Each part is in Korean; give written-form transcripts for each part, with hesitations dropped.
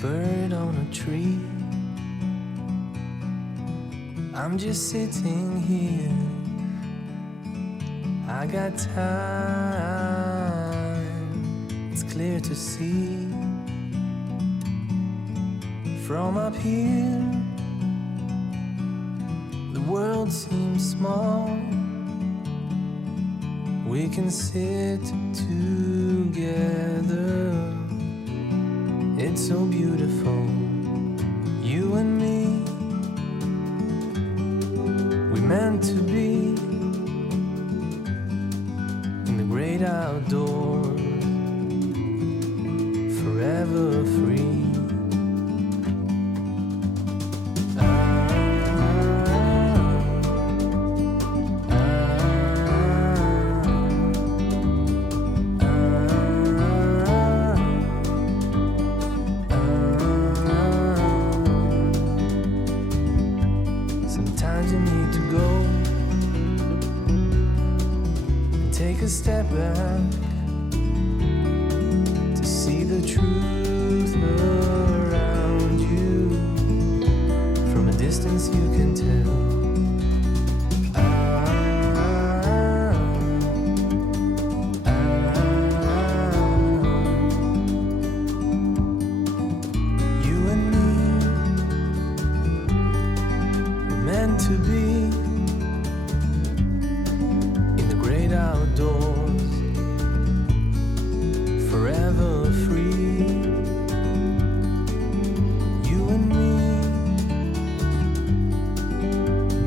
bird on a tree. I'm just sitting here. I got time. It's clear to see. From up here, the world seems small. We can sit together. It's so beautiful, you and me. We meant to be in the great outdoors, forever free. Sometimes you need to go and take a step back to see the truth around you. From a distance you can tell. You and me were meant to be in the great outdoors, forever free. You and me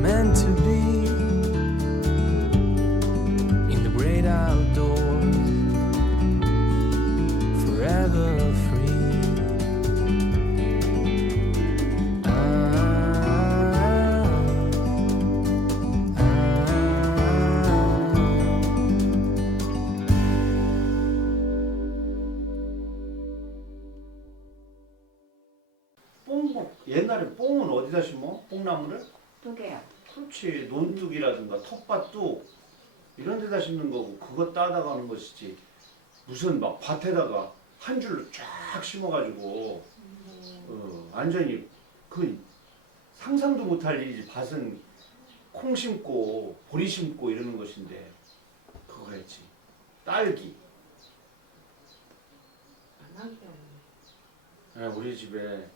meant to be in the great outdoors, forever free. 뽕, 옛날에 뽕은 어디다 심어? 뽕나무를? 두 개요. 그렇지. 논둑이라든가 텃밭도 이런 데다 심는 거고, 그거 따다가는 것이지. 무슨 막 밭에다가 한 줄로 쫙 심어가지고 완전히 그 상상도 못할 일이지. 밭은 콩 심고 보리 심고 이러는 것인데 그거 했지. 딸기. 안 하죠. 우리 집에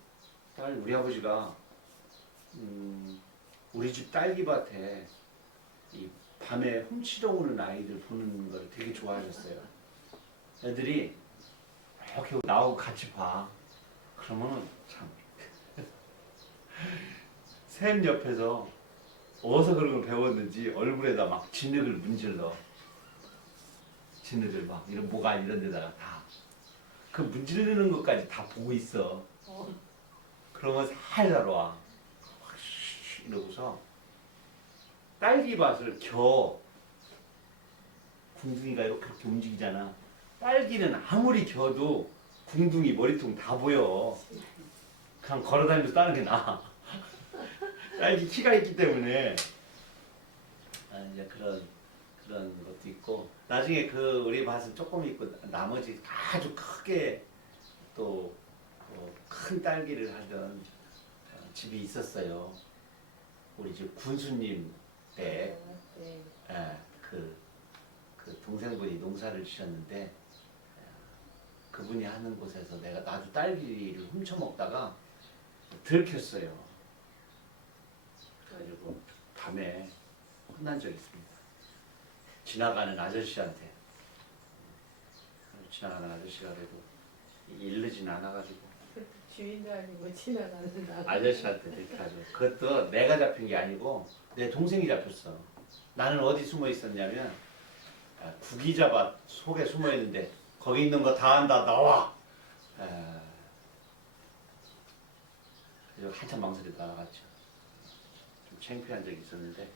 우리 아버지가 우리 집 딸기밭에 이 밤에 훔치러 오는 아이들 보는 걸 되게 좋아하셨어요. 애들이 이렇게 나오고 같이 봐. 그러면은 참 샘 옆에서 어디서 그런 걸 배웠는지 얼굴에다 막 진흙을 문질러. 진흙을 막 이런 뭐가 이런 데다가 다 그 문지르는 것까지 다 보고 있어. 그러면 살살 와. 이러고서 딸기밭을 겨. 궁둥이가 이렇게 움직이잖아. 딸기는 아무리 겨도 궁둥이 머리통 다 보여. 그냥 걸어다니면서 따는 게 나아. 딸기 키가 있기 때문에. 이제 그런 것도 있고, 나중에 그 우리 밭은 조금 있고 나머지 아주 크게 또 큰 딸기를 하던 집이 있었어요. 우리 집 군수님 때. 네. 그 동생분이 농사를 지셨는데 그분이 하는 곳에서 나도 딸기를 훔쳐 먹다가 들켰어요. 그래가지고 밤에 혼난 적이 있습니다. 지나가는 아저씨한테. 지나가는 아저씨가 그래도 이르진 않아가지고 주인도 아니고 지나가는 나. 아저씨한테 들켜가지고. 그것도 내가 잡힌 게 아니고 내 동생이 잡혔어. 나는 어디 숨어 있었냐면 구기자밭 속에 숨어 있는데 거기 있는 거 다 안다 나와. 그래서 한참 망설이다 나갔죠. 좀 창피한 적이 있었는데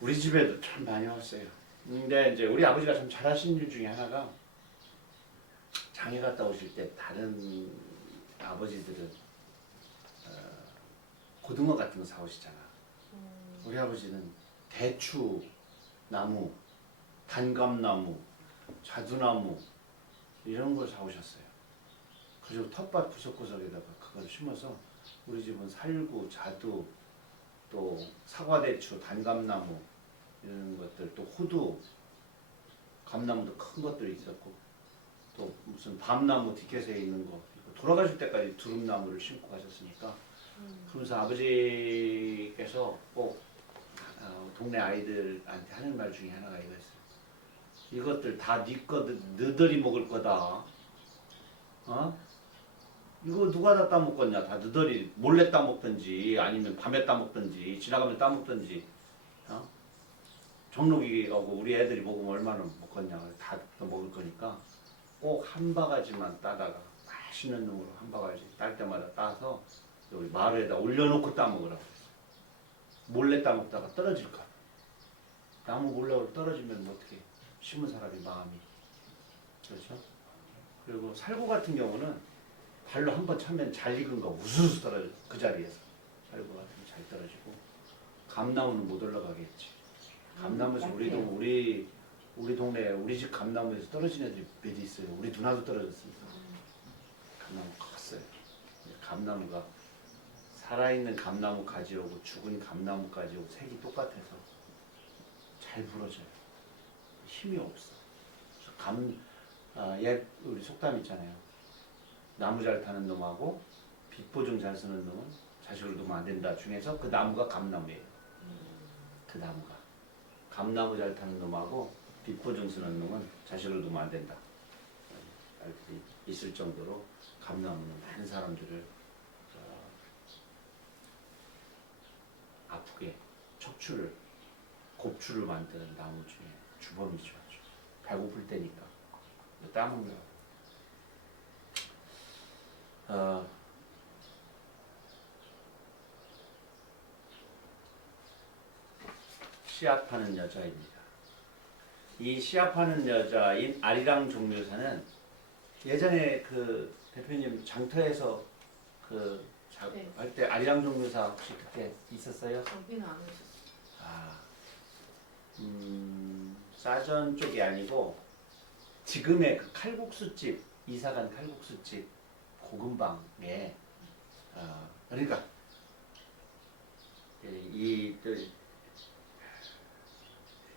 우리 집에도 참 많이 왔어요. 근데 이제 우리 아버지가 참 잘하신 일 중에 하나가 장에 갔다 오실 때 다른 아버지들은 고등어 같은 거 사오시잖아. 우리 아버지는 대추 나무, 단감나무, 자두나무 이런 걸 사오셨어요. 그리고 텃밭 구석구석에다가 그걸 심어서 우리 집은 살구, 자두, 또 사과대추, 단감나무 이런 것들, 또 호두, 감나무도 큰 것들이 있었고, 또 무슨 밤나무 티켓에 있는 거, 돌아가실 때까지 두릅나무를 심고 가셨으니까. 그러면서 아버지께서 꼭 동네 아이들한테 하는 말 중에 하나가 이거였어요. 이것들 다 네 거들 너들이 먹을 거다. 어? 이거 누가 다 따먹겠냐? 다 너들이 몰래 따먹든지 아니면 밤에 따먹든지 지나가면 따먹든지. 어? 정록이하고 우리 애들이 먹으면 얼마나 먹겠냐? 다 먹을 거니까 꼭 한 바가지만 따다가 맛있는 놈으로 한 바가지 딸 때마다 따서 여기 마루에다 올려놓고 따먹으라고 했어요. 몰래 따먹다가 떨어질까? 나무 몰래 떨어지면 뭐 어떻게? 심은 사람이 마음이. 그렇죠? 그리고 살구 같은 경우는 발로 한번 차면 잘 익은 거 우수수 떨어져. 그 자리에서 살구 같은 거 잘 떨어지고. 감나무는 못 올라가겠지. 감나무에서 우리 동네 우리 집 감나무에서 떨어진 애들이 몇 있어요. 우리 누나도 떨어졌으니까. 감나무 컸어요. 감나무가 살아있는 감나무 가지하고 죽은 감나무 가지하고 색이 똑같아서 잘 부러져요. 힘이 없어. 옛 우리 속담 있잖아요. 나무 잘 타는 놈하고 빛보증 잘 쓰는 놈은 자식을 두면 안 된다 중에서 그 나무가 감나무예요. 그 나무가 감나무 잘 타는 놈하고 빛보증 쓰는 놈은 자식을 두면 안 된다. 알들이 있을 정도로 감나무는 많은 사람들을 아프게 척추를 곱추를 만드는 나무 중에 주범이죠. 배고플 때니까 따먹는. 시합하는 여자입니다. 이 시합하는 여자인 아리랑 종묘사는 예전에 그 대표님 장터에서 그 할 때 아리랑 종묘사 혹시 그때 있었어요? 거기는 안 오셨어요. 아, 사전 쪽이 아니고 지금의 그 칼국수집 이사간 칼국수집 고금방에 그러니까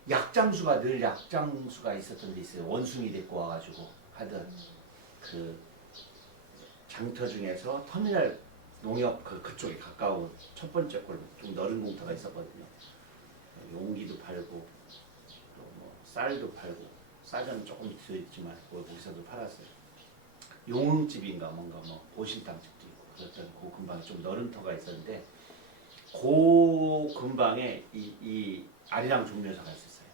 약장수가 늘 약장수가 있었던 데 있어요. 원숭이 데리고 와가지고 하던 그 장터 중에서 터미널 농협 그쪽에 가까운 첫 번째 꼴 좀 넓은 공터가 있었거든요. 용기도 팔고 또 뭐 쌀도 팔고 쌀은 조금 들어있지만 거기서도 팔았어요. 용흥집인가 뭔가 뭐 보신탕집도 있고 그랬던 그 근방에 좀 넓은 터가 있었는데 그 근방에 이 아리랑 종묘사가 있었어요.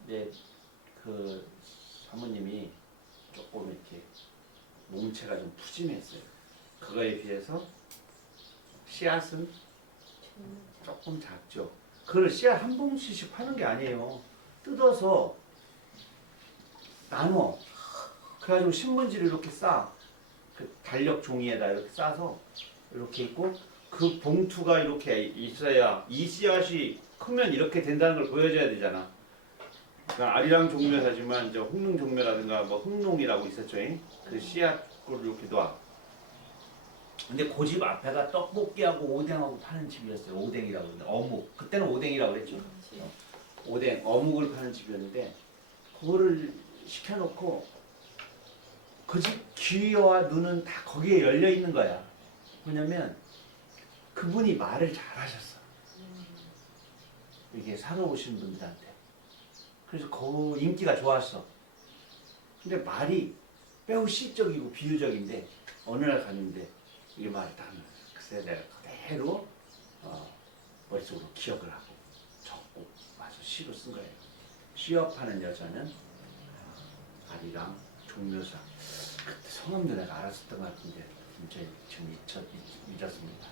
근데 그 사모님이 조금 이렇게 몸체가 좀 푸짐했어요. 그거에 비해서 씨앗은 조금 작죠. 그걸 씨앗 한 봉지씩 파는 게 아니에요. 뜯어서 나눠. 그래가지고 신문지를 이렇게 싸. 그 달력 종이에다 이렇게 싸서 이렇게 있고 그 봉투가 이렇게 있어야 이 씨앗이 크면 이렇게 된다는 걸 보여줘야 되잖아. 그러니까 아리랑 종묘사지만 이제 홍릉 종묘라든가 뭐 흥농이라고 있었죠. 그 씨앗을 이렇게 놔. 근데 그 집 앞에가 떡볶이하고 오뎅하고 파는 집이었어요. 오뎅이라고 그러는데 어묵. 그때는 오뎅이라고 그랬죠. 오뎅, 어묵을 파는 집이었는데 그거를 시켜놓고 그 집 귀와 눈은 다 거기에 열려 있는 거야. 왜냐면 그분이 말을 잘하셨어. 이게 사러 오신 분들한테. 그래서 그 인기가 좋았어. 근데 말이 매우 시적이고 비유적인데 어느 날 갔는데 이 말을 딱 글쎄 내가 그대로 머릿속으로 기억을 하고 적고 맞아 시로 쓴 거예요. 시업하는 여자는 아리랑 종묘사. 그때 성함도 내가 알았었던 것 같은데 진짜 지금 잊었습니다.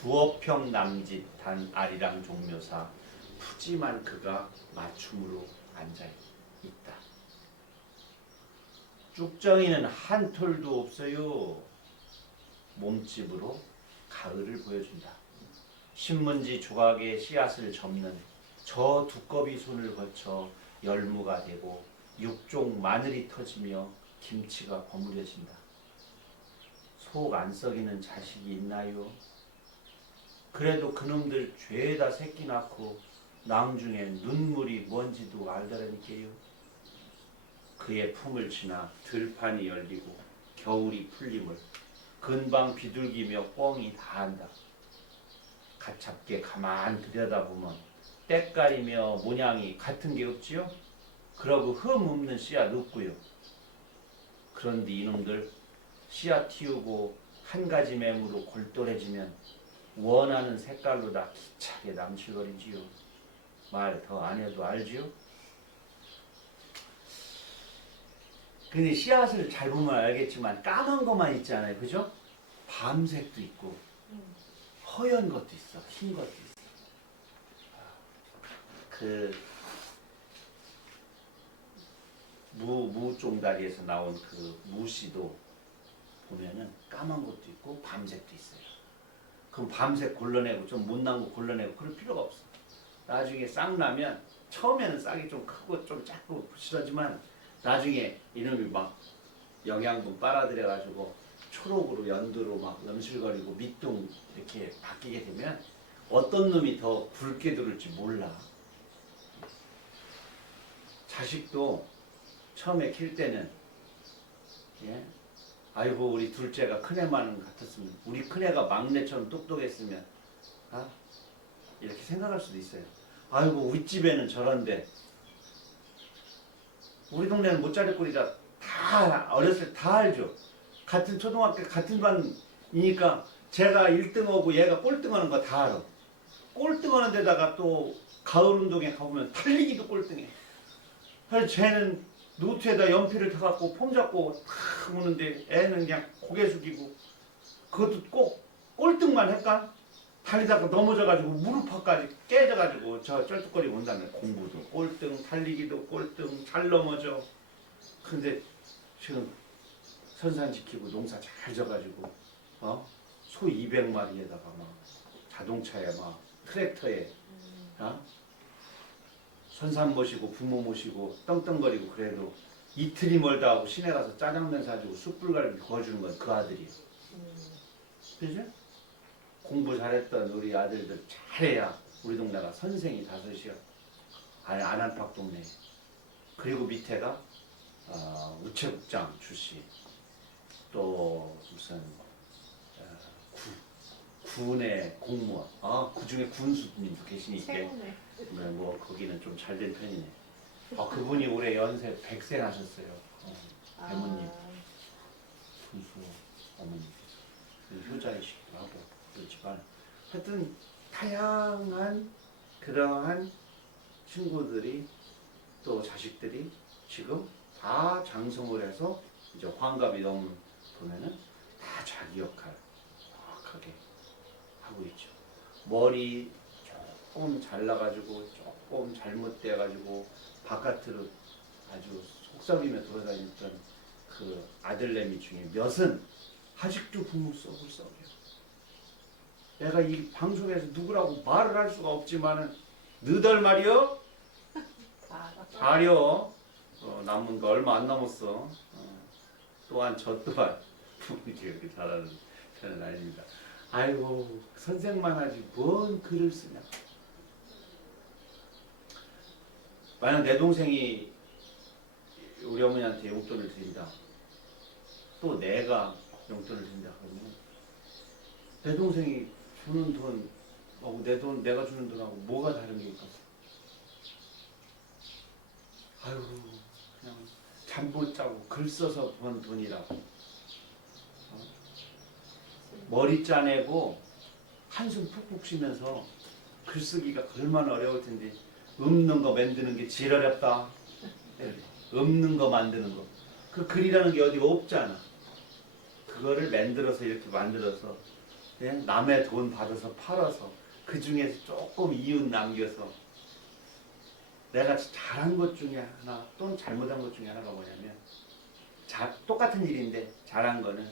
두어평 남짓 단 아리랑 종묘사 푸짐한 그가 맞춤으로 앉아 있다. 쭉정이는 한 톨도 없어요. 몸집으로 가을을 보여준다. 신문지 조각에 씨앗을 접는 저 두꺼비 손을 거쳐 열무가 되고 육종 마늘이 터지며 김치가 버무려진다. 속 안 썩이는 자식이 있나요? 그래도 그놈들 죄다 새끼 낳고 낭중에 눈물이 뭔지도 알더라니까요. 그의 품을 지나 들판이 열리고 겨울이 풀림을 근방 비둘기며 꿩이 다 한다. 가찹게 가만 들여다보면 때깔이며 모양이 같은 게 없지요? 그러고 흠 없는 씨앗 없고요. 그런데 이놈들 씨앗 틔우고 한 가지 맹으로 골똘해지면 원하는 색깔로 다 기차게 남칠거리지요. 말 더 안 해도 알지요? 근데 씨앗을 잘 보면 알겠지만 까만 것만 있지 않아요, 그죠? 밤색도 있고 허연 것도 있어, 흰 것도 있어. 그 무종다리에서 나온 그 무씨도 보면은 까만 것도 있고 밤색도 있어요. 그럼 밤색 골라내고 좀 못난 거 골라내고 그럴 필요가 없어. 나중에 싹 나면 처음에는 싹이 좀 크고 좀 작고 부실하지만 나중에 이놈이 막 영양분 빨아들여 가지고 초록으로 연두로 막 염실거리고 밑둥 이렇게 바뀌게 되면 어떤 놈이 더 굵게 들을지 몰라. 자식도 처음에 킬 때는 예? 아이고 우리 둘째가 큰애만 같았으면 우리 큰애가 막내처럼 똑똑했으면 아? 이렇게 생각할 수도 있어요. 아이고 우리 집에는 저런데 우리 동네는 못자리꼴이다 다 어렸을 때 다 알죠. 같은 초등학교 같은 반이니까 제가 1등하고 얘가 꼴등하는 거 다 알아. 꼴등하는 데다가 또 가을 운동에 가보면 달리기도 꼴등해. 그래서 쟤는 노트에다 연필을 타갖고 폼 잡고 탁 오는데 애는 그냥 고개 숙이고 그것도 꼭 꼴등만 했까? 달리다가 넘어져가지고 무릎팍까지 깨져가지고 저 쩔뚝거리고 온 다음에 공부도 꼴등, 달리기도 꼴등, 잘 넘어져. 근데 지금 선산 지키고 농사 잘 져가지고 소 200마리에다가 막 자동차에 막 트랙터에 선산 모시고 부모 모시고 떵떵거리고 그래도 이틀이 멀다 하고 시내 가서 짜장면 사주고 숯불갈비 구워주는 건 그 아들이에요. 그죠? 공부 잘했던 우리 아들들 잘해야 우리 동네가 선생이 다섯이요. 안안팍 동네. 그리고 밑에가 우체국장 출신. 또 무슨 군의 공무원. 그 중에 군수님도 계시니까. 뭐 거기는 좀 잘된 편이네. 그분이 올해 연세 100세 하셨어요. 대모님. 군수 어머니께서. 효자이시기도 하고 그렇지만 하여튼 다양한 그러한 친구들이 또 자식들이 지금 다 장성을 해서 이제 환갑이 넘은 보면은 다 자기 역할 정확하게 하고 있죠. 머리 조금 잘나가지고 조금 잘못돼가지고 바깥으로 아주 속썩이며 돌아다녔던 그 아들내미 중에 몇은 아직도 부모 속을 썩여요. 내가 이 방송에서 누구라고 말을 할 수가 없지만은 너덜 말이요? 잘요. 남은 거 얼마 안 남았어. 또한 저 또한 부모님께 그렇게 잘하는 편은 아닙니다. 아이고 선생만 하지 뭔 글을 쓰냐. 만약 내 동생이 우리 어머니한테 용돈을 드린다. 또 내가 용돈을 드린다 그러면 내 동생이 주는 돈하고 내 돈 내가 주는 돈하고 뭐가 다른 게 있겠어? 아유 그냥 잠 못 자고 글 써서 번 돈이라고 머리 짜내고 한숨 푹푹 쉬면서 글쓰기가 얼마나 어려울 텐데 없는 거 만드는 게 제일 어렵다. 없는 거 만드는 거. 그 글이라는 게 어디 없잖아. 그거를 만들어서 이렇게 만들어서 남의 돈 받아서 팔아서 그 중에서 조금 이윤 남겨서 내가 잘한 것 중에 하나 또는 잘못한 것 중에 하나가 뭐냐면 똑같은 일인데 잘한 거는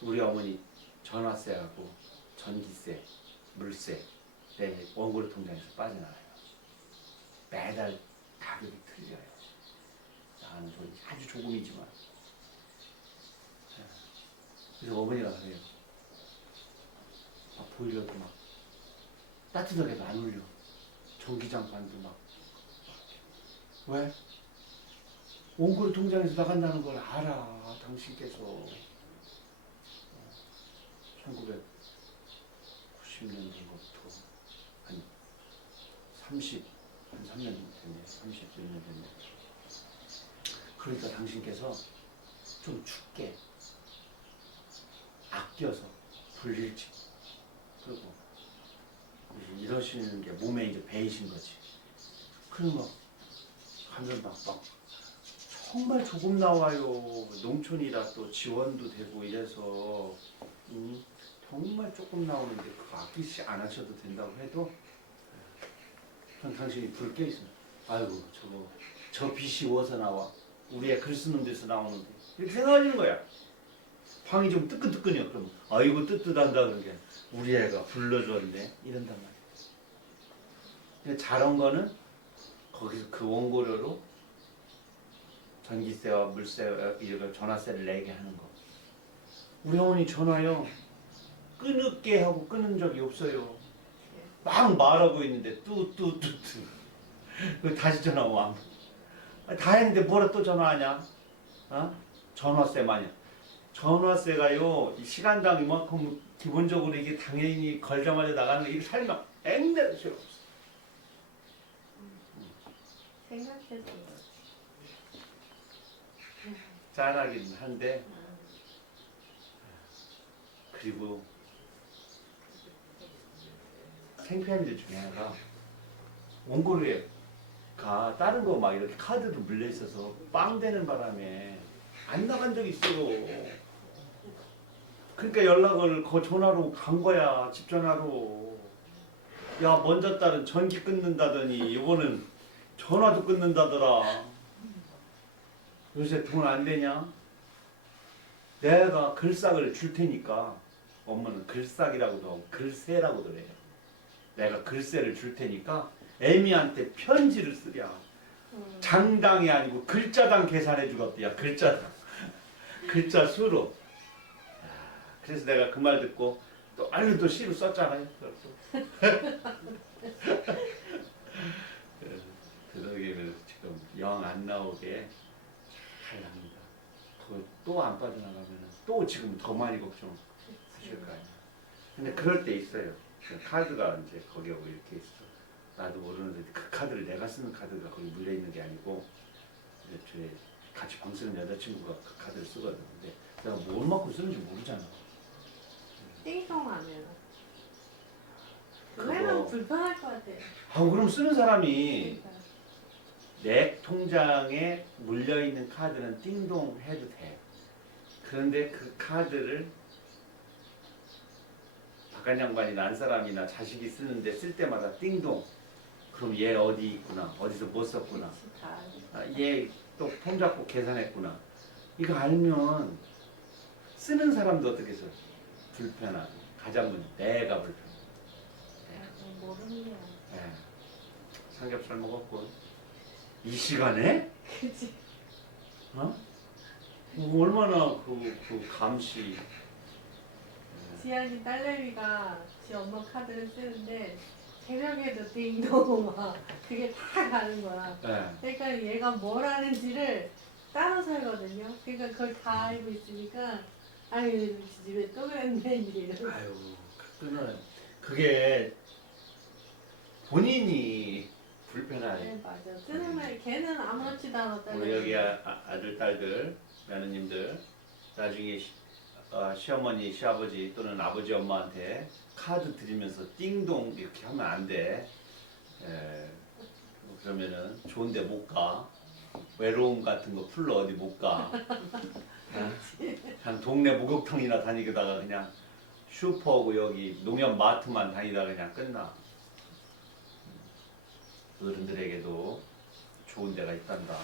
우리 어머니 전화세하고 전기세, 물세 내 원고료 통장에서 빠져나가요. 매달 가격이 틀려요. 나가는 돈이 아주 조금이지만 그래서 어머니가 그래요. 막 보일러도 막 따뜻하게도 안 올려. 전기장판도 막. 왜? 원고리 통장에서 나간다는 걸 알아. 당신께서 1990년도부터 한 3년 됐네. 30년 됐네. 그러니까 당신께서 좀 춥게 아껴서 불 일찍 끄고 이러시는 게 몸에 이제 배이신 거지. 그리고 막 하면 막 정말 조금 나와요. 농촌이라 또 지원도 되고 이래서 정말 조금 나오는데 그거 아끼지 안 하셔도 된다고 해도 전 당신이 불 껴 있으면 아이고 저 빛이 어디서 나와? 우리 애 글 쓰는 데서 나오는데 이렇게 생각하시는 거야. 방이 좀 뜨끈뜨끈해요. 그럼 아이고 뜨뜻한다 그런 게 우리 애가 불러줬네 이런단 말이야. 근데 잘한 거는 거기서 그 원고료로 전기세와 물세, 이거 전화세를 내게 하는 거. 우리 어머니 전화요 끊을게 하고 끊은 적이 없어요. 막 말하고 있는데 뚜뚜뚜뚜 다시 전화 와. 다 했는데 뭐라 또 전화하냐? 어? 전화세만이야. 전화세가요 이 시간당 이만큼 기본적으로 이게 당연히 걸자마자 나가는 거 이게 살면 앵대로 소용 없어. 생각해서 짠하긴 한데 그리고 창피한 일 중에 하나가 원고료가 다른 거 막 이렇게 카드도 물려 있어서 빵 되는 바람에 안 나간 적이 있어요. 그러니까 연락을 그 전화로 간 거야. 집 전화로. 야 먼저 딸은 전기 끊는다더니 이거는 전화도 끊는다더라. 요새 돈 안 되냐? 내가 글싹을 줄 테니까 엄마는 글싹이라고도 하고 글세라고도 해요. 내가 글세를 줄 테니까 애미한테 편지를 쓰랴. 장당이 아니고 글자당 계산해 주겠대야. 글자당. 글자 수로. 그래서 내가 그 말 듣고 또 얼른 또 시로 썼잖아요. 그러기를 지금 영 안 나오게 잘 납니다. 또 안 빠져나가면 또 지금 더 많이 걱정하실 거예요. 근데 그럴 때 있어요. 카드가 이제 거기하고 이렇게 있어. 나도 모르는데 그 카드를 내가 쓰는 카드가 거기 물려 있는 게 아니고 이제 같이 방 쓰는 여자친구가 그 카드를 쓰거든. 근데 내가 뭘 맞고 쓰는지 모르잖아. 띵통하면 그거- 그러면 불편할 것 같아. 그럼 쓰는 사람이 그러니까. 내 통장에 물려있는 카드는 띵동 해도 돼. 그런데 그 카드를 바깥 양반이나 안 사람이나 자식이 쓰는데 쓸 때마다 띵동. 그럼 얘 어디 있구나. 어디서 못 썼구나. 얘 또 폼 잡고 계산했구나. 이거 알면 쓰는 사람도 어떻게 써? 불편하고. 가장은 내가 불편해. 모르는 게 네. 삼겹살 먹었고 이 시간에? 그치. 어? 얼마나 그 감시. 지안이 딸내미가 지 엄마 카드를 쓰는데 새벽에도 띵동 막 그게 다 가는 거야. 네. 그러니까 얘가 뭘 하는지를 따로 살거든요. 그러니까 그걸 다 알고 있으니까 아유 집에 또 그랬네 이러고. 아유, 그거는 그게 본인이 불편하네. 네 맞아. 쓰는 말 걔는 아무렇지도 않아. 우리 여기 아들, 딸들, 며느님들 나중에 시어머니, 시아버지 또는 아버지, 엄마한테 카드 드리면서 띵동 이렇게 하면 안 돼. 그러면은 좋은 데 못 가. 외로움 같은 거 풀러 어디 못 가. 그냥 동네 목욕탕이나 다니다가 그냥 슈퍼하고 여기 농협 마트만 다니다가 그냥 끝나. 어른들에게도 좋은 데가 있단다.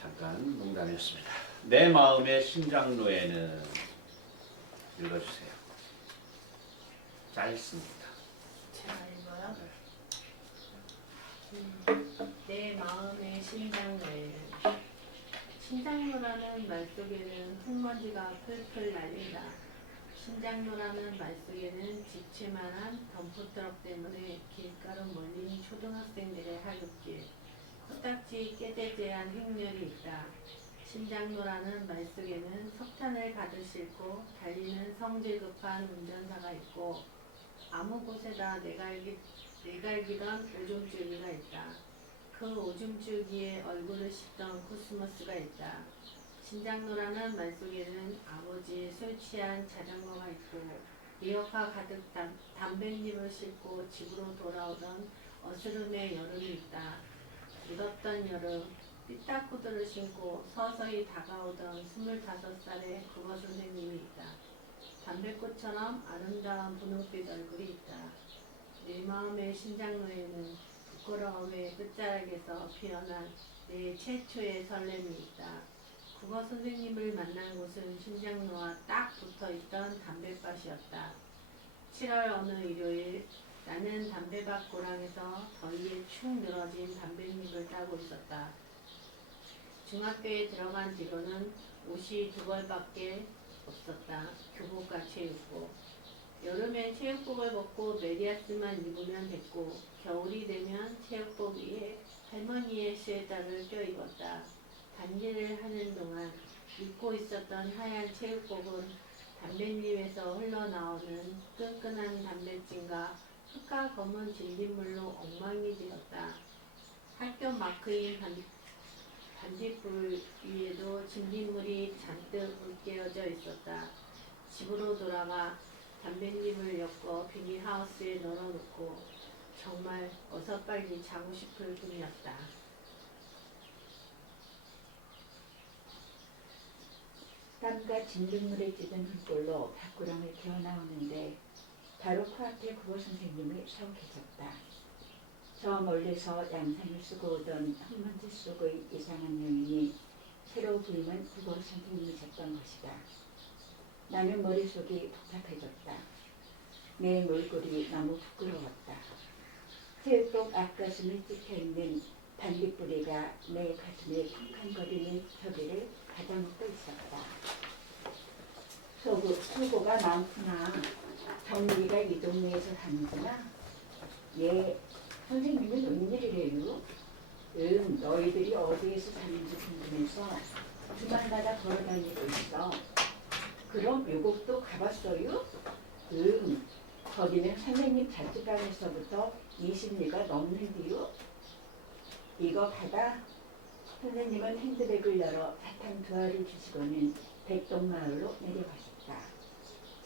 잠깐 농담이었습니다. 내 마음의 심장로에는 읽어주세요. 짧습니다. 제가 읽어요? 네. 내 마음의 심장을 신장로라는 말 속에는 흙먼지가 풀풀 날린다. 신장로라는 말 속에는 집채만한 덤프트럭 때문에 길가로 몰린 초등학생들의 하굣길, 코딱지 깨재재한 행렬이 있다. 신장로라는 말 속에는 석탄을 가득 싣고 달리는 성질 급한 운전사가 있고 아무 곳에다 내갈기던 오줌줄기가 있다. 그 오줌줄기에 얼굴을 씻던 코스모스가 있다. 신장로라는 말 속에는 아버지의 술 취한 자전거가 있고 리어카 가득 담뱃잎을 싣고 집으로 돌아오던 어스름의 여름이 있다. 묻었던 여름, 삐딱구두를 신고 서서히 다가오던 25살의 국어 선생님이 있다. 담배꽃처럼 아름다운 분홍빛 얼굴이 있다. 내 마음의 신장로에는 부끄러움의 끝자락에서 피어난 내 최초의 설렘이 있다. 국어 선생님을 만난 곳은 신장로와 딱 붙어있던 담뱃밭이었다. 7월 어느 일요일 나는 담배밭 고랑에서 더위에 축 늘어진 담뱃잎을 따고 있었다. 중학교에 들어간 뒤로는 옷이 2벌밖에 없었다. 교복과 체육복. 여름엔 체육복을 벗고 메리아스만 입으면 됐고 겨울이 되면 체육복 위에 할머니의 스웨터를 껴입었다. 반일을 하는 동안 입고 있었던 하얀 체육복은 담뱃잎에서 흘러나오는 끈끈한 담뱃진과 흙과 검은 진딧물로 엉망이 되었다. 학교 마크인 반딧불 위에도 진딧물이 잔뜩 으깨어져 있었다. 집으로 돌아가 담뱃잎을 엮어 비닐하우스에 널어놓고 정말 어서 빨리 자고 싶을 뿐이었다. 땀과 진딧물에 찌든 흙볼로 밭구렁을 기어나오는데 바로 코앞에 국어 선생님이 서 계셨다. 저 멀리서 양산을 쓰고 오던 흙먼지 속의 이상한 여인이 새로 부임한 국어 선생님이셨던 것이다. 나는 머릿속이 복잡해졌다. 내 몰골이 너무 부끄러웠다. 체육복 앞가슴에 찍혀있는 반딧불이가 내 가슴에 쿵쾅거리는 혀비를 가다먹고 있었다. 수고가 많구나. 정리가 이 동네에서 사는구나. 예, 선생님은 웬일이래요? 너희들이 어디에서 사는지 궁금해서 주말마다 걸어다니고 있어. 그럼 외국도 가봤어요? 거기는 선생님 자취방에서부터 20리가 넘는디요. 이거 받아. 선생님은 핸드백을 열어 사탕 2알을 주시고는 백동마을로 내려가셨다.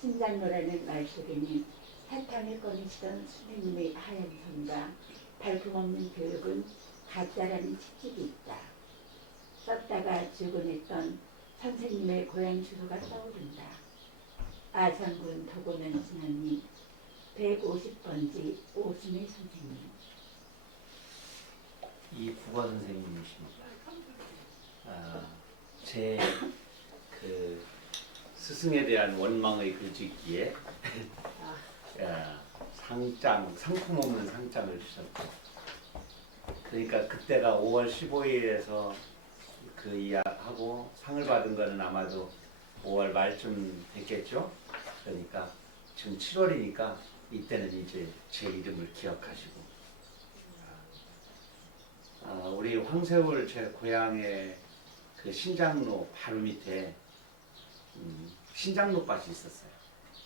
신장로라는 말 속에는 사탕을 꺼내시던 선생님의 하얀 손과 발품없는 교육은 가짜라는 칙칙이 있다. 썼다가 주곤했던 선생님의 고향 주소가 떠오른다. 아산군 도고는 진원님 150번지 오순의 선생님. 이 국어 선생님이십니다. 제 그 스승에 대한 원망의 글짓기에 상품 없는 상장을 주셨고, 그러니까 그때가 5월 15일에서 그 이야하고 상을 받은 거는 아마도 5월 말쯤 됐겠죠. 그러니까 지금 7월이니까 이때는 이제 제 이름을 기억하시고, 우리 황새울 제 고향의 그 신장로 바로 밑에 신장로 밭이 있었어요.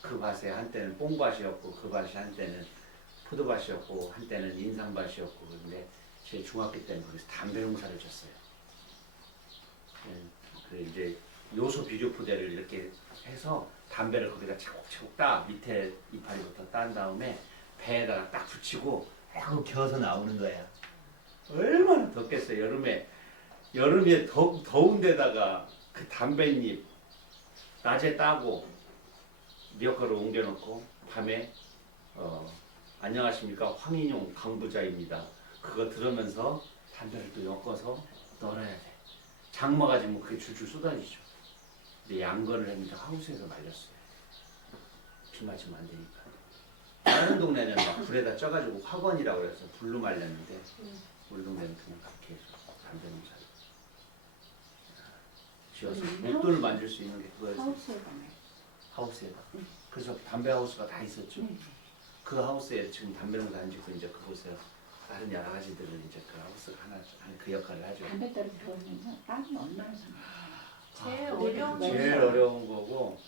그 밭에 한때는 뽕밭이었고, 그 밭이 한때는 포도밭이었고, 한때는 인삼밭이었고, 그런데 제 중학교 때는 거기서 담배 농사를 졌어요. 그 이제 요소 비료 부대를 이렇게 해서 담배를 거기다 차곡차곡 따, 밑에 이파리부터 딴 다음에 배에다가 딱 붙이고 하고 겨서 나오는 거야. 얼마나 덥겠어요. 여름에 더운 데다가 그 담뱃잎 낮에 따고 리어카로 옮겨놓고 밤에 안녕하십니까, 황인용 강부자입니다. 그거 들으면서 담배를 또 엮어서 널어야 돼. 장마가 지면 그게 줄줄 쏟아지죠. 근데 양건을 했는데 하우스에서 말렸어요. 비 맞으면 안 되니까. 다른 동네는 막 불에다 쪄가지고 화건이라고 해서 불로 말렸는데 우리 동네는 그냥 그렇게 해서 담배 농사를. 지어서 목돈을 만들 수 있는 게 그거였어요. 하우스에다가. 하우스에다. 네. 그래서 담배 하우스가 다 있었죠. 네. 그 하우스에 지금 담배는 안 짓고 이제 그곳에 다른 여러 가지들은 이제 그 하우스가 하는 그 역할을 하죠. 담배 따로 들어오면 땅이 얼마나 많아요. 제일 아, 어려운 제일 거죠. 어려운 거고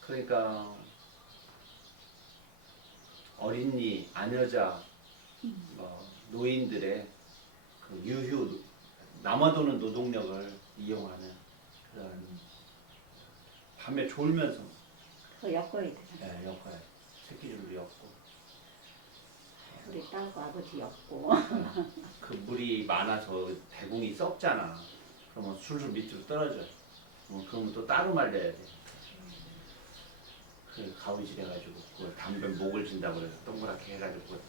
그러니까 어린이, 아녀자, 노인들의 그 유휴 남아도는 노동력을 이용하는 그런 밤에 졸면서 그거 엮어야 되잖아요. 역할 새끼줄도 엮고 우리 딸과 아버지 엮고. 그 물이 많아서 대궁이 썩잖아. 그러면 술술 밑으로 떨어져. 그러면 또 따로 말려야 돼. 그 가위질 해가지고 그 담배 목을 진다고 그래서 동그랗게 해가지고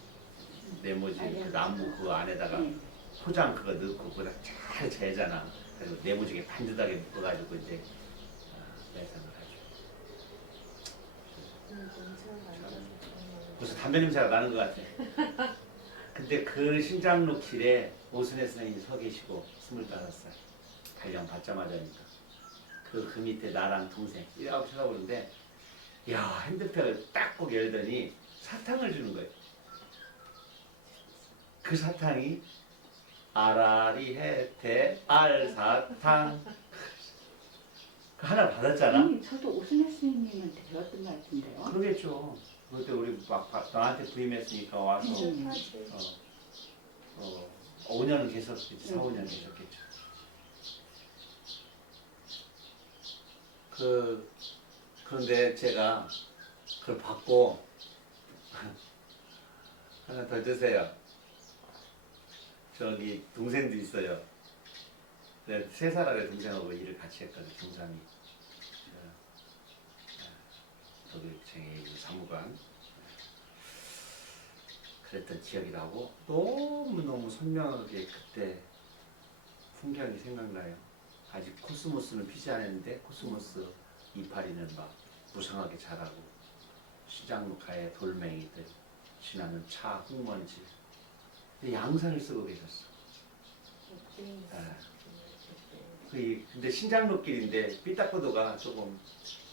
네모지 그 나무 그 안에다가 네. 포장 그거 넣고 그거다 잘 재잖아. 그리고 네모지게 반듯하게 묶어가지고 이제 매상을 하죠. 벌써 담배 냄새가 나는 것 같아. 근데 그 신장로 길에 오순혜 선생님이 서 계시고 25살 발령 받자마자니까 그 밑에 나랑 동생 이라고 쳐다보는데 야 핸드폰을 딱 꼭 열더니 사탕을 주는 거예요. 그 사탕이 아라리 해태 알사탕 그 하나 받았잖아. 저도 오순혜 스님한테 배웠던 것 같은데요. 그러겠죠. 그때 우리 막 너한테 부임했으니까 와서 실패지. 5년은 계셨겠지. 4, 5년 계셨겠죠. 그런데 제가 그걸 받고 하나 더 주세요. 저기 동생도 있어요. 네, 3살 아래 동생하고 일을 같이 했거든. 중삼이. 저기 사무관. 그랬던 기억이 나고 너무너무 선명하게 그때 풍경이 생각나요. 아직 코스모스는 피지 않았는데 코스모스 이파리는 막 무성하게 자라고 시장로 가에 돌멩이들 지나는 차 흙먼지 근데 양산을 쓰고 계셨어. 근데 신장로길인데 삐딱구도가 조금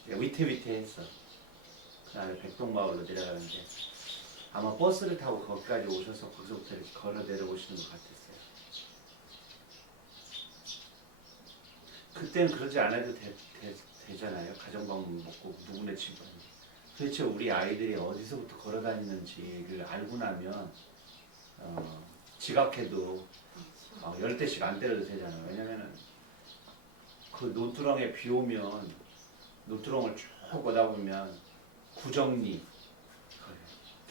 위태위태했어. 그다음에 백동마을로 내려가는데 아마 버스를 타고 거기까지 오셔서 거기서부터 이렇게 걸어 내려오시는 것 같았어요. 그때는 그러지 않아도 되잖아요. 가정방문 먹고 누구네 집은. 도대체 우리 아이들이 어디서부터 걸어 다니는지를 알고 나면 지각해도 10대씩 안 때려도 되잖아요. 왜냐면은 그 노트렁에 비 오면 노트렁을 쭉 오다 보면 구정리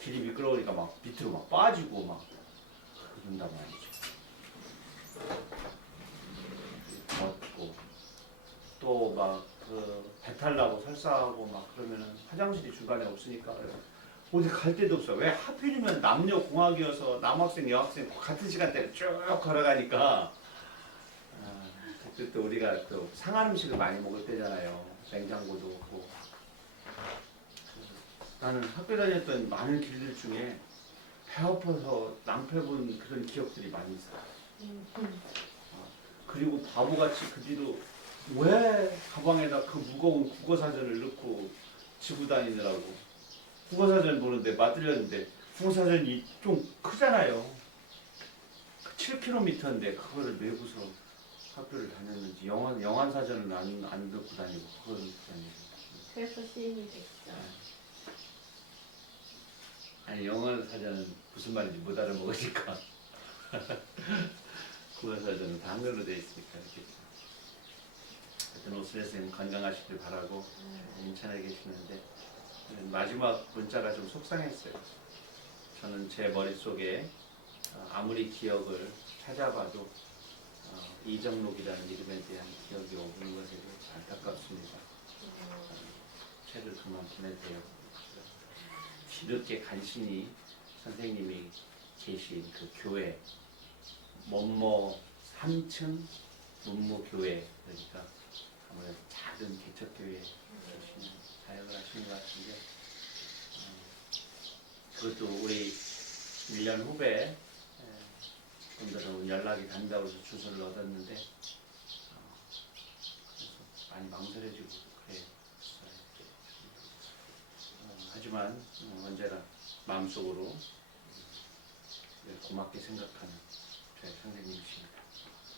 길이 미끄러우니까 막 밑으로 막 빠지고 막 그런단 말이죠. 걷고 또 막 그 배탈 나고 설사하고 막 그러면은 화장실이 주변에 없으니까 어디 갈 데도 없어. 왜 하필이면 남녀 공학이어서 남학생 여학생 같은 시간대에 쭉 걸어가니까 그때 또 우리가 또 상한 음식을 많이 먹을 때잖아요. 냉장고도 없고. 나는 학교 다녔던 많은 길들 중에 배 아파서 낭패 본 그런 기억들이 많이 있어요. 그리고 바보같이 그 뒤로 왜 가방에다 그 무거운 국어사전을 넣고 지고 다니느라고. 국어사전 보는데 맞들렸는데 국어사전이 좀 크잖아요. 7km인데 그거를 메고서 학교를 다녔는지 영안사전은 안 넣고 다니고 그걸 넣고 다니고. 그래서 시인이 됐죠. 아니 영어사전은 무슨 말인지 못 알아먹으니까 국어사전은 다 한글로 되어 있으니까 이렇게. 하여튼 오순혜 선생님 건강하시길 바라고 인천에 계시는데 마지막 문자가 좀 속상했어요. 저는 제 머릿속에 아무리 기억을 찾아봐도 이정록이라는 이름에 대한 기억이 없는 것에 대해서 안타깝습니다. 책을 그만 보내세요. 뒤늦게 간신히 선생님이 계신 그 교회 뭐뭐 3층 문무교회 그러니까 아무래도 작은 개척교회에 계시는 사역을 하시는 것 같은데 그것도 우리 1년 후배 분들은 연락이 간다고 해서 주소를 얻었는데 그래서 많이 망설여지고 그래요. 하지만 언제나 마음속으로 고맙게 생각하는 저희 선생님이십니다.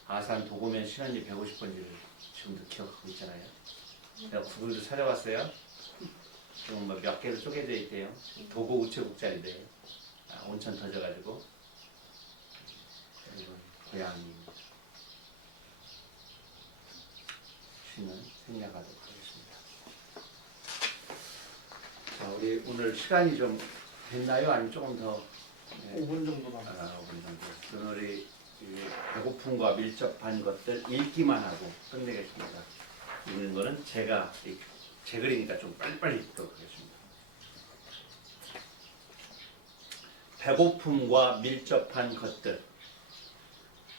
아산 도고면 신안리 150번지를 지금도 기억하고 있잖아요. 제가 구글도 찾아봤어요. 지금 뭐 몇 개로 쪼개져 있대요. 도고 우체국자리래요. 온천 터져가지고. 이건 고향입니다. 쉬는 생략하도록 하겠습니다. 자, 우리 오늘 시간이 좀 됐나요? 아니면 조금 더? 5분 정도 남았어요. 5분 정도. 그럼 우리 배고픔과 밀접한 것들 읽기만 하고 끝내겠습니다. 읽는 거는 제가 제 글이니까 좀 빨리빨리 읽도록 하겠습니다. 배고픔과 밀접한 것들.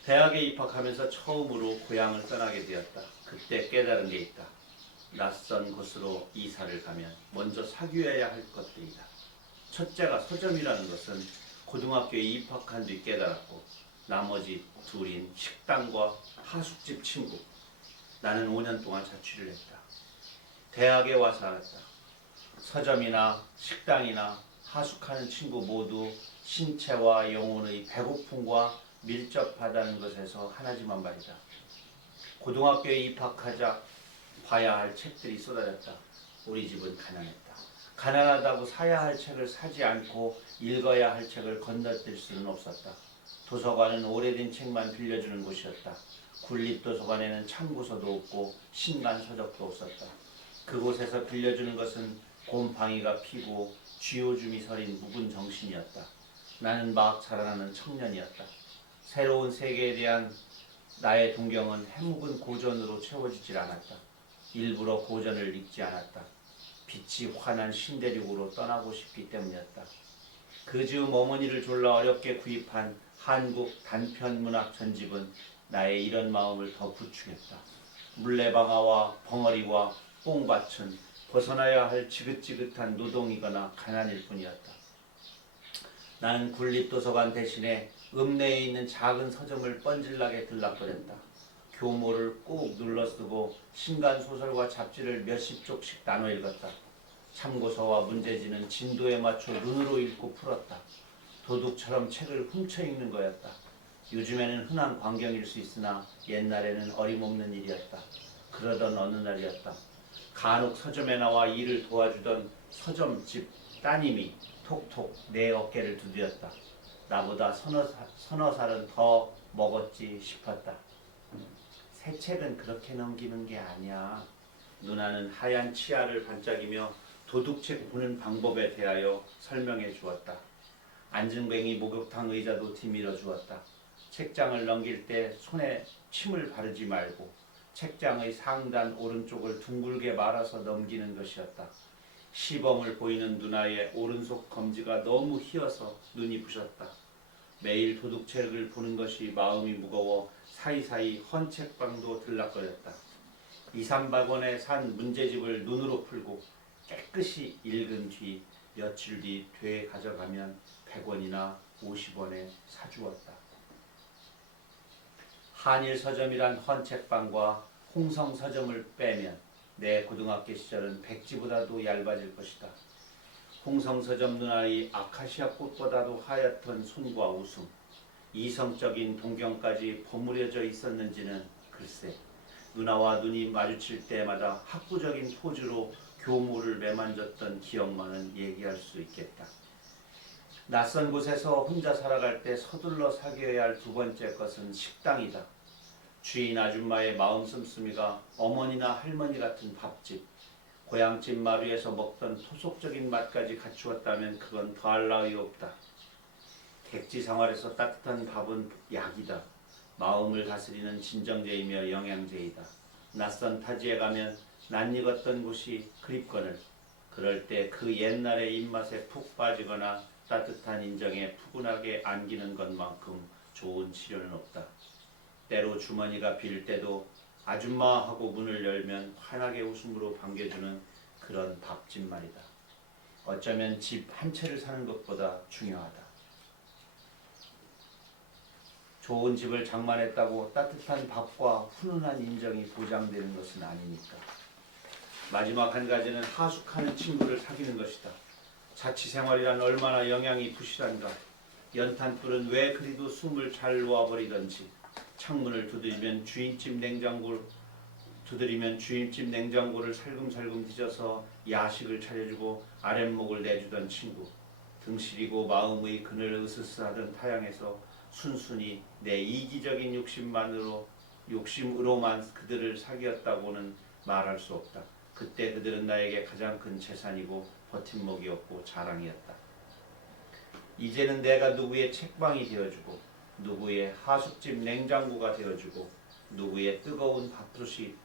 대학에 입학하면서 처음으로 고향을 떠나게 되었다. 그때 깨달은 게 있다. 낯선 곳으로 이사를 가면 먼저 사귀어야 할 것들이다. 첫째가 서점이라는 것은 고등학교에 입학한 뒤 깨달았고, 나머지 둘인 식당과 하숙집 친구. 나는 5년 동안 자취를 했다. 대학에 와서 알았다. 서점이나 식당이나 하숙하는 친구 모두 신체와 영혼의 배고픔과 밀접하다는 것에서 하나지만 말이다. 고등학교에 입학하자 봐야 할 책들이 쏟아졌다. 우리 집은 가난했다. 가난하다고 사야 할 책을 사지 않고 읽어야 할 책을 건너뛸 수는 없었다. 도서관은 오래된 책만 빌려주는 곳이었다. 군립도서관에는 참고서도 없고 신간서적도 없었다. 그곳에서 빌려주는 것은 곰팡이가 피고 쥐오줌이 서린 묵은 정신이었다. 나는 막 자라나는 청년이었다. 새로운 세계에 대한 나의 동경은 해묵은 고전으로 채워지질 않았다. 일부러 고전을 읽지 않았다. 빛이 환한 신대륙으로 떠나고 싶기 때문이었다. 그 즈음 어머니를 졸라 어렵게 구입한 한국 단편문학 전집은 나의 이런 마음을 더 부추겼다. 물레방아와 벙어리와 뽕밭은 벗어나야 할 지긋지긋한 노동이거나 가난일 뿐이었다. 나는 군립도서관 대신에 읍내에 있는 작은 서점을 뻔질나게 들락거렸다. 교모를 꾹 눌러쓰고 신간소설과 잡지를 몇십 쪽씩 나눠 읽었다. 참고서와 문제지는 진도에 맞춰 눈으로 읽고 풀었다. 도둑처럼 책을 훔쳐 읽는 거였다. 요즘에는 흔한 광경일 수 있으나 옛날에는 어림없는 일이었다. 그러던 어느 날이었다. 간혹 서점에 나와 일을 도와주던 서점집 따님이 톡톡 내 어깨를 두드렸다. 나보다 서너 살은 더 먹었지 싶었다. 새 책은 그렇게 넘기는 게 아니야. 누나는 하얀 치아를 반짝이며 도둑책 보는 방법에 대하여 설명해 주었다. 안전뱅이 목욕탕 의자도 뒤밀어 주었다. 책장을 넘길 때 손에 침을 바르지 말고 책장의 상단 오른쪽을 둥글게 말아서 넘기는 것이었다. 시범을 보이는 누나의 오른손 검지가 너무 휘어서 눈이 부셨다. 매일 도둑책을 보는 것이 마음이 무거워 사이사이 헌책방도 들락거렸다. 2, 300원에 산 문제집을 눈으로 풀고 깨끗이 읽은 뒤 며칠 뒤 되가져가면 100원이나 50원에 사주었다. 한일 서점이란 헌책방과 홍성 서점을 빼면 내 고등학교 시절은 백지보다도 얇아질 것이다. 홍성 서점 누나의 아카시아 꽃보다도 하얗던 손과 웃음, 이성적인 동경까지 버무려져 있었는지는 글쎄, 누나와 눈이 마주칠 때마다 학구적인 포즈로 교모를 매만졌던 기억만은 얘기할 수 있겠다. 낯선 곳에서 혼자 살아갈 때 서둘러 사귀어야 할 두 번째 것은 식당이다. 주인 아줌마의 마음 씀씀이가 어머니나 할머니 같은 밥집, 고향집 마루에서 먹던 토속적인 맛까지 갖추었다면 그건 더할 나위 없다. 객지 생활에서 따뜻한 밥은 약이다. 마음을 다스리는 진정제이며 영양제이다. 낯선 타지에 가면 낯익었던 곳이 그립거늘 그럴 때 그 옛날의 입맛에 푹 빠지거나 따뜻한 인정에 푸근하게 안기는 것만큼 좋은 치료는 없다. 때로 주머니가 빌 때도 아줌마 하고 문을 열면 환하게 웃음으로 반겨주는 그런 밥집 말이다. 어쩌면 집 한 채를 사는 것보다 중요하다. 좋은 집을 장만했다고 따뜻한 밥과 훈훈한 인정이 보장되는 것은 아니니까. 마지막 한 가지는 하숙하는 친구를 사귀는 것이다. 자취생활이란 얼마나 영향이 부실한가. 연탄불은 왜 그리도 숨을 잘 놓아버리던지. 창문을 두드리면 주인집 냉장고를 살금살금 뒤져서 야식을 차려주고 아랫목을 내주던 친구. 등 시리고 마음의 그늘 으스스하던 타양에서 순순히 내 이기적인 욕심으로만 그들을 사귀었다고는 말할 수 없다. 그때 그들은 나에게 가장 큰 재산이고 버팀목이었고 자랑이었다. 이제는 내가 누구의 책방이 되어주고 누구의 하숙집 냉장고가 되어주고 누구의 뜨거운 밥솥이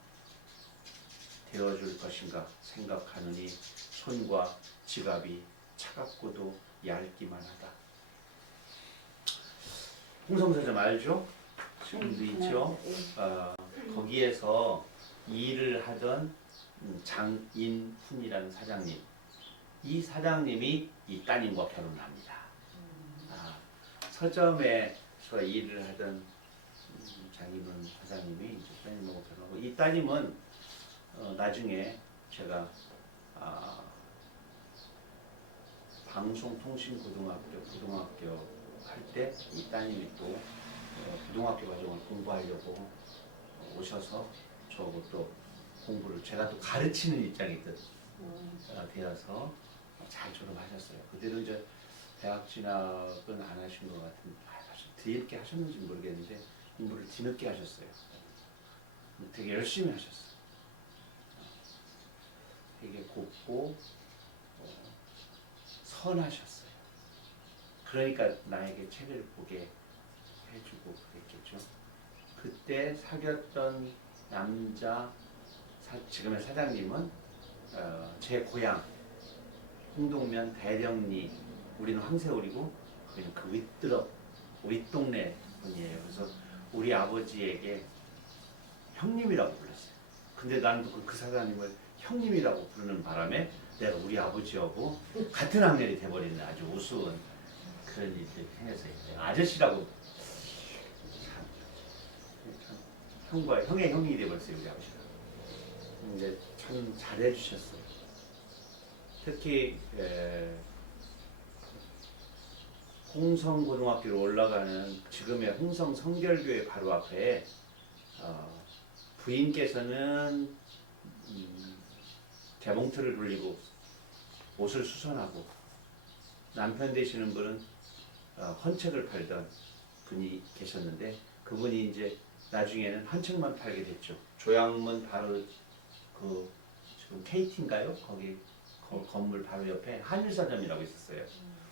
되어줄 것인가 생각하느니 손과 지갑이 차갑고도 얇기만 하다. 홍성서점 알죠? 지금도 있죠? 거기에서 일을 하던 장인훈이라는 사장님, 이 사장님이 이 따님과 결혼을 합니다. 서점에서 일을 하던 장인훈 사장님이 이제 따님하고 결혼하고, 이 따님은 나중에 제가 방송통신고등학교 할 때 이 따님이 또 고등학교 과정을 공부하려고 오셔서 저하고 또 공부를 제가 또 가르치는 입장이 되어서 잘 졸업하셨어요. 그때도 이제 대학 진학은 안 하신 것 같은데 뒤늦게 하셨는지 모르겠는데 공부를 뒤늦게 하셨어요. 되게 열심히 하셨어요. 되게 곱고 선하셨어요. 그러니까 나에게 책을 보게 해주고 그랬겠죠. 그때 사귀었던 남자, 지금의 사장님은 제 고향 홍동면 대령리, 우리는 황새울이고 거기는 그 윗동네 분이에요. 그래서 우리 아버지에게 형님이라고 불렀어요. 근데 나는 그 사장님을 형님이라고 부르는 바람에 내가 우리 아버지하고 같은 학년이 돼버리는 아주 우스운 그런 일들이 생겼어요. 아저씨라고 참 형의 형이 돼버렸어요, 우리 아버지가. 근데 참 잘해주셨어요. 특히 홍성고등학교로 올라가는 지금의 홍성성결교회 바로 앞에 부인께서는 대봉틀을 돌리고 옷을 수선하고 남편 되시는 분은 헌책을 팔던 분이 계셨는데 그분이 이제 나중에는 헌책만 팔게 됐죠. 조양문 바로 그 지금 KT인가요? 거기 건물 바로 옆에 한일서점이라고 있었어요.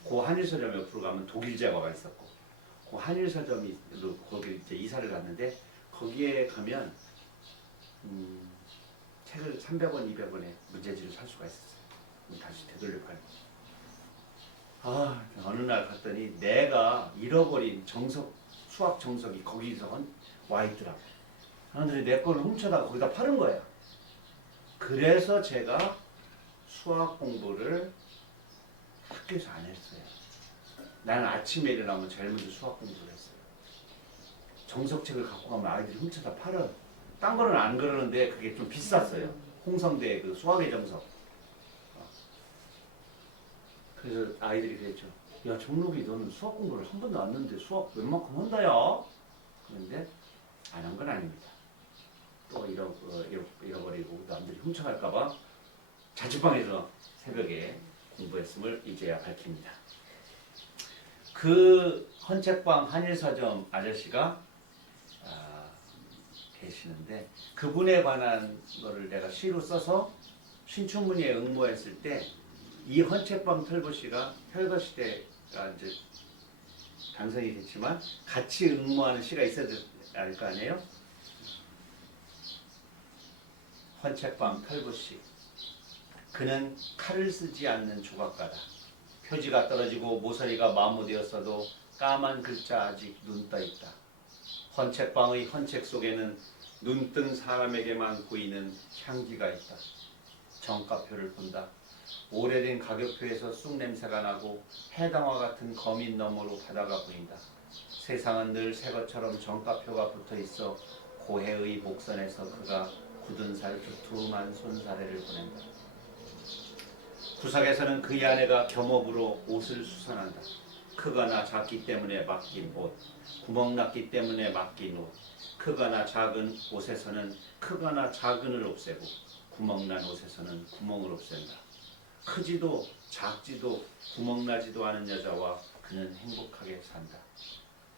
그 한일서점 옆으로 가면 독일제과가 있었고 그 한일서점으로 거기 이제 이사를 갔는데 거기에 가면 책을 300원, 200원에 문제지를 살 수가 있었어요. 다시 되돌려 팔고. 어느 날 갔더니 내가 잃어버린 수학 정석이 거기서 와 있더라고. 사람들이 내 거를 훔쳐다가 거기다 파는 거야. 그래서 제가 수학 공부를 학교에서 안 했어요. 나는 아침에 일어나면 제일 먼저 수학 공부를 했어요. 정석책을 갖고 가면 아이들이 훔쳐다 팔아요. 딴 거는 안 그러는데 그게 좀 비쌌어요. 홍성대 그 수학의 정석. 그래서 아이들이 그랬죠. 야 정록이 너는 수학 공부를 한 번도 안 했는데 수학 웬만큼 한다야? 그런데 안 한 건 아닙니다. 또 잃어버리고 남들이 훔쳐갈까봐 자취방에서 새벽에 공부했음을 이제야 밝힙니다. 그 헌책방 한일서점 아저씨가 계시는데 그분에 관한 거를 내가 시로 써서 신춘문예에 응모했을 때 이 헌책방 털보씨가 혈거시대가 이제 당선이 됐지만 같이 응모하는 시가 있어야 할 거 아니에요? 헌책방 털보씨. 그는 칼을 쓰지 않는 조각가다. 표지가 떨어지고 모서리가 마모되었어도 까만 글자 아직 눈 떠 있다. 헌책방의 헌책 속에는 눈뜬 사람에게만 보이는 향기가 있다. 정가표를 본다. 오래된 가격표에서 쑥 냄새가 나고 해당화 같은 거민 너머로 바다가 보인다. 세상은 늘 새 것처럼 정가표가 붙어 있어 고해의 복선에서 그가 굳은 살 두툼한 손사래를 보낸다. 구석에서는 그의 아내가 겸업으로 옷을 수선한다. 크거나 작기 때문에 맡긴 옷, 구멍 났기 때문에 맡긴 옷, 크거나 작은 옷에서는 크거나 작은을 없애고 구멍 난 옷에서는 구멍을 없앤다. 크지도 작지도 구멍 나지도 않은 여자와 그는 행복하게 산다.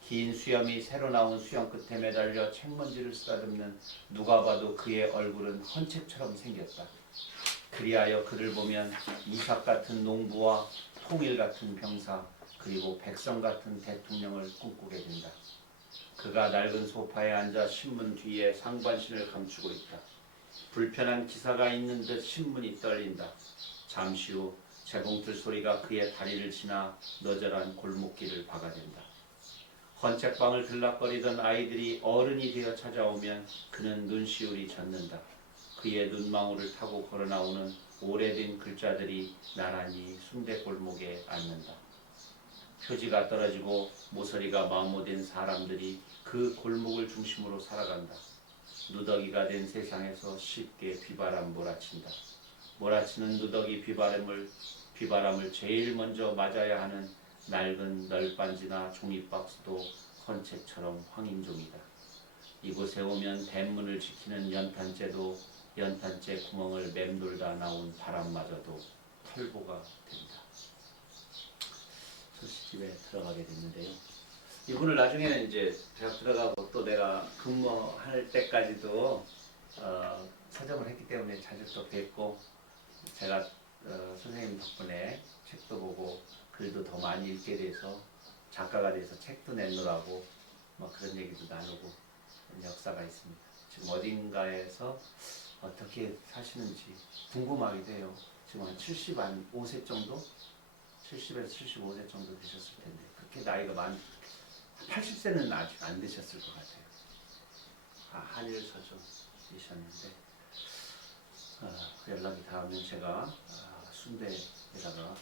긴 수염이 새로 나온 수염 끝에 매달려 책먼지를 쓰다듬는 누가 봐도 그의 얼굴은 헌책처럼 생겼다. 그리하여 그를 보면 이삭 같은 농부와 통일 같은 병사 그리고 백성 같은 대통령을 꿈꾸게 된다. 그가 낡은 소파에 앉아 신문 뒤에 상반신을 감추고 있다. 불편한 기사가 있는 듯 신문이 떨린다. 잠시 후 재봉틀 소리가 그의 다리를 지나 너절한 골목길을 박아댄다. 헌책방을 들락거리던 아이들이 어른이 되어 찾아오면 그는 눈시울이 젖는다. 그의 눈망울을 타고 걸어나오는 오래된 글자들이 나란히 순대골목에 앉는다. 표지가 떨어지고 모서리가 마모된 사람들이 그 골목을 중심으로 살아간다. 누더기가 된 세상에서 쉽게 비바람 몰아친다. 몰아치는 누더기 비바람을 제일 먼저 맞아야 하는 낡은 널빤지나 종이박스도 헌책처럼 황인종이다. 이곳에 오면 대문을 지키는 연탄재도 연탄재 구멍을 맴돌다 나온 바람마저도 털보가 된다. 소시집에 들어가게 됐는데요. 이분을 나중에는 이제 대학 들어가고 또 내가 근무할 때까지도 서점을 했기 때문에 자주 또 뵙고 제가 선생님 덕분에 책도 보고 글도 더 많이 읽게 돼서 작가가 돼서 책도 내놓으라고 뭐 그런 얘기도 나누고 그런 역사가 있습니다. 지금 어딘가에서 어떻게 사시는지 궁금하기도 해요. 지금 한 75세 정도? 70에서 75세 정도 되셨을 텐데 그렇게 나이가 80세는 아직 안 되셨을 것 같아요. 한일 서점이셨는데 그 연락이 닿으면 제가 순대에다가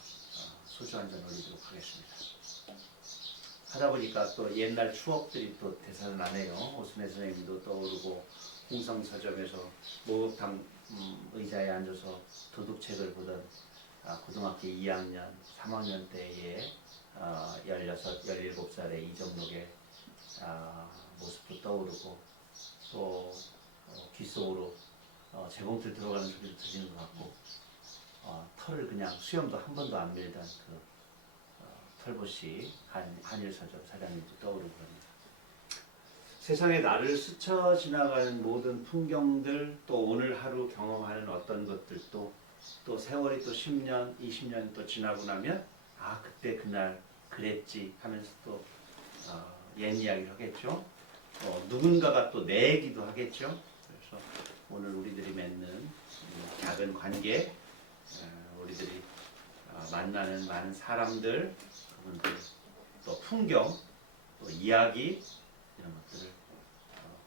소주 한잔 올리도록 하겠습니다. 하다 보니까 또 옛날 추억들이 또 되살아나네요. 오순혜 선생님도 떠오르고 홍성 서점에서 목욕탕 의자에 앉아서 도둑책을 보던 고등학교 2학년, 3학년 때의 16, 17살의 이정록의 모습도 떠오르고 또 귓속으로 재봉틀 들어가는 소리도 들리는 것 같고 털을 그냥 수염도 한 번도 안 밀던 그 털보씨 한일서점 사장님도 떠오르고 그럽니다. 세상에 나를 스쳐 지나가는 모든 풍경들 또 오늘 하루 경험하는 어떤 것들도 또 세월이 또 10년, 20년 또 지나고 나면 그때 그날 그랬지 하면서 또 옛 이야기를 하겠죠. 누군가가 또 내 얘기도 하겠죠. 그래서 오늘 우리들이 맺는 작은 관계, 우리들이 만나는 많은 사람들, 그분들, 또 풍경, 또 이야기 이런 것들을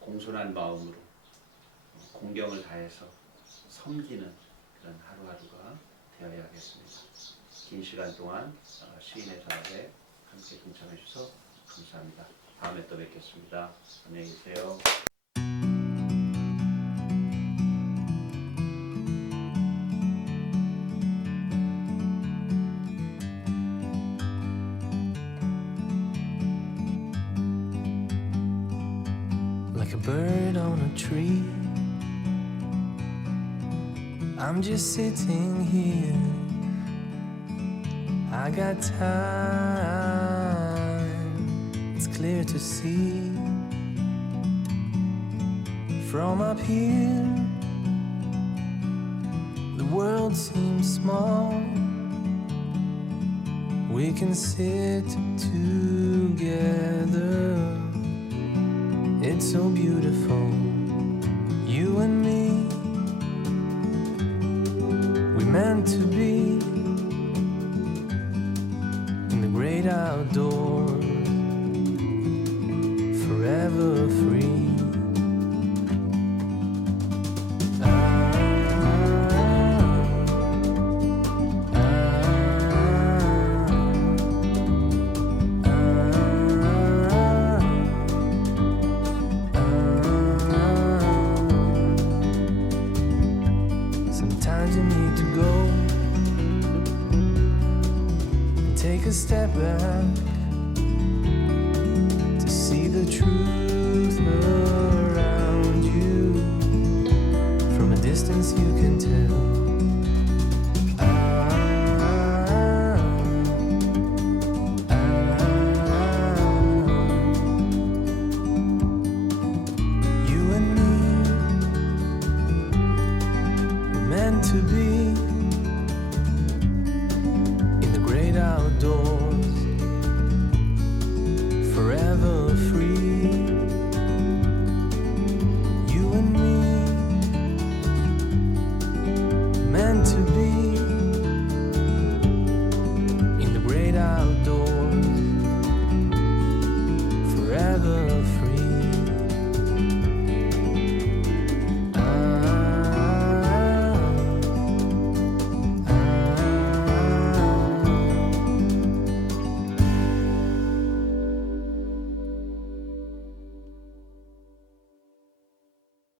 공손한 마음으로 공경을 다해서 섬기는 그런 하루하루가 되어야겠습니다. 긴 시간 동안 시인의 작업에 함께 동참해 주셔서 감사합니다. 다음에 또 뵙겠습니다. 안녕히 계세요. Like a bird on a tree, I'm just sitting here. I got time, it's clear to see. From up here, the world seems small. We can sit together. It's so beautiful, you and me. We meant to be in the great outdoors, forever free. Sometimes you need to go and take a step back to see the truth around you. From a distance you can tell. You and me were meant to be in the great outdoors, forever free. You and me meant to be